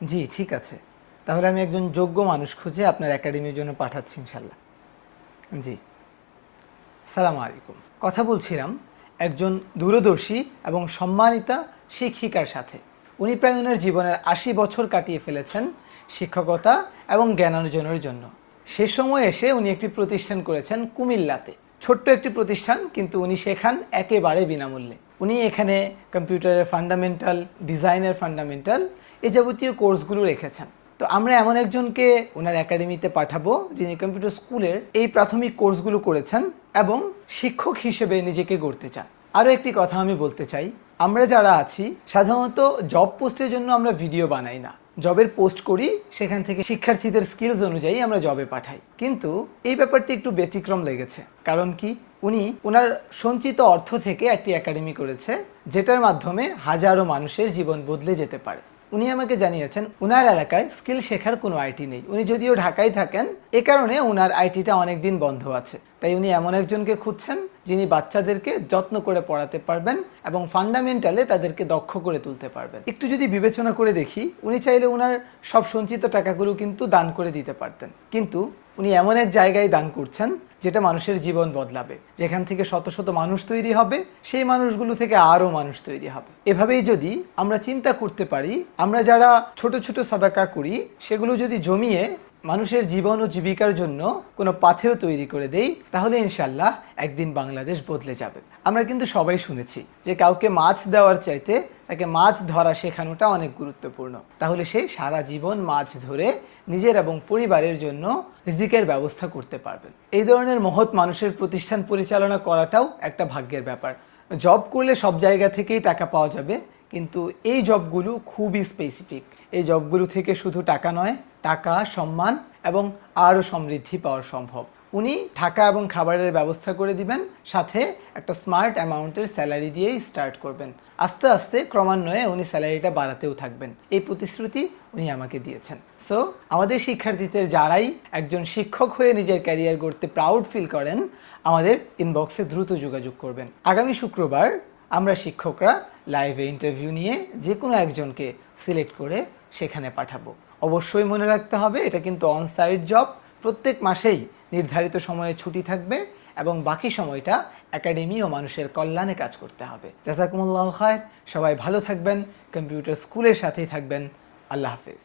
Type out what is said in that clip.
জি, ঠিক আছে। তাহলে আমি একজন যোগ্য মানুষ খুঁজে আপনার একাডেমির জন্য পাঠাচ্ছি, ইনশাল্লাহ। জি। সালাম আলাইকুম। কথা বলছিলাম একজন দূরদর্শী এবং সম্মানিতা শিক্ষিকার সাথে। উনি প্রায় ওনার জীবনের আশি বছর কাটিয়ে ফেলেছেন শিক্ষকতা এবং জ্ঞানার্জনের জন্য। সে সময় এসে উনি একটি প্রতিষ্ঠান করেছেন কুমিল্লাতে। ছোট্ট একটি প্রতিষ্ঠান, কিন্তু উনি শেখান একেবারে বিনামূল্যে। উনি এখানে কম্পিউটারের ফান্ডামেন্টাল ডিজাইনের ফান্ডামেন্টাল এ যাবতীয় কোর্সগুলো রেখেছেন। তো আমরা এমন একজনকে ওনার একাডেমিতে পাঠাবো যিনি কম্পিউটার স্কুলের এই প্রাথমিক কোর্সগুলো করেছেন এবং শিক্ষক হিসেবে নিজেকে গড়তে চান। আরও একটি কথা আমি বলতে চাই। আমরা যারা আছি, সাধারণত জব পোস্টের জন্য আমরা ভিডিও বানাই না। জবের পোস্ট করি, সেখান থেকে শিক্ষার্থীদের স্কিলস অনুযায়ী আমরা জবে পাঠাই। কিন্তু এই ব্যাপারটি একটু ব্যতিক্রম লেগেছে। কারণ কি? উনি ওনার সঞ্চিত অর্থ থেকে একটি একাডেমি করেছে, যেটার মাধ্যমে হাজারো মানুষের জীবন বদলে যেতে পারে। উনি আমাকে জানিয়েছেন ওনার এলাকায় স্কিল শেখার কোনো আইটি নেই। উনি যদিও ঢাকায় থাকেন, এ কারণে ওনার আইটিটা অনেক দিন বন্ধ আছে। তাই উনি এমন একজনকে খুঁজছেন, যিনি বাচ্চাদেরকে যত্ন করে পড়াতে পারবেন এবং ফান্ডামেন্টালে তাদেরকে দক্ষ করে তুলতে পারবেন। একটু যদি বিবেচনা করে দেখি, উনি চাইলে ওনার সব সঞ্চিত টাকাগুলো কিন্তু দান করে দিতে পারতেন। কিন্তু উনি এমন এক জায়গায় দান করছেন যেটা মানুষের জীবন বদলাবে। যেখান থেকে শত শত মানুষ তৈরি হবে, সেই মানুষগুলো থেকে আরও মানুষ তৈরি হবে। এভাবেই যদি আমরা চিন্তা করতে পারি, আমরা যারা ছোট ছোট সাদাকা করি, সেগুলো যদি জমিয়ে মানুষের জীবন ও জীবিকার জন্য কোনো পাথেও তৈরি করে দেই, তাহলে ইনশাল্লাহ একদিন বাংলাদেশ বদলে যাবে। আমরা কিন্তু সবাই শুনেছি যে কাউকে মাছ দেওয়ার চাইতে তাকে মাছ ধরা শেখানোটা অনেক গুরুত্বপূর্ণ। তাহলে সে সারা জীবন মাছ ধরে নিজের এবং পরিবারের জন্য রিজিকের ব্যবস্থা করতে পারবেন এই ধরনের মহৎ মানুষের প্রতিষ্ঠান পরিচালনা করাটাও একটা ভাগ্যের ব্যাপার। জব করলে সব জায়গা থেকেই টাকা পাওয়া যাবে কিন্তু এই জবগুলো খুবই স্পেসিফিক এই জবগুলো থেকে শুধু টাকা নয়, টাকা, সম্মান এবং আরও সমৃদ্ধি পাওয়া সম্ভব। উনি থাকা এবং খাবারের ব্যবস্থা করে দিবেন, সাথে একটা স্মার্ট অ্যামাউন্টের স্যালারি দিয়েই স্টার্ট করবেন। আস্তে আস্তে ক্রমান্বয়ে উনি স্যালারিটা বাড়াতেও থাকবেন। এই প্রতিশ্রুতি উনি আমাকে দিয়েছেন। সো আমাদের শিক্ষার্থীদের যারাই একজন শিক্ষক হয়ে নিজের ক্যারিয়ার গড়তে প্রাউড ফিল করেন, আমাদের ইনবক্সে দ্রুত যোগাযোগ করবেন। আগামী শুক্রবার আমরা শিক্ষকরা লাইভে ইন্টারভিউ নিয়ে যে কোনো একজনকে সিলেক্ট করে সেখানে পাঠাবো। অবশ্যই মনে রাখতে হবে, এটা কিন্তু অন সাইট জব প্রত্যেক মাসেই নির্ধারিত সময়ে ছুটি থাকবে এবং বাকি সময়টা একাডেমি ও মানুষের কল্যাণে কাজ করতে হবে। জাজাকুমুল্লাহ খায় সবাই ভালো থাকবেন কম্পিউটার স্কুলের সাথেই থাকবেন। আল্লাহ হাফেজ।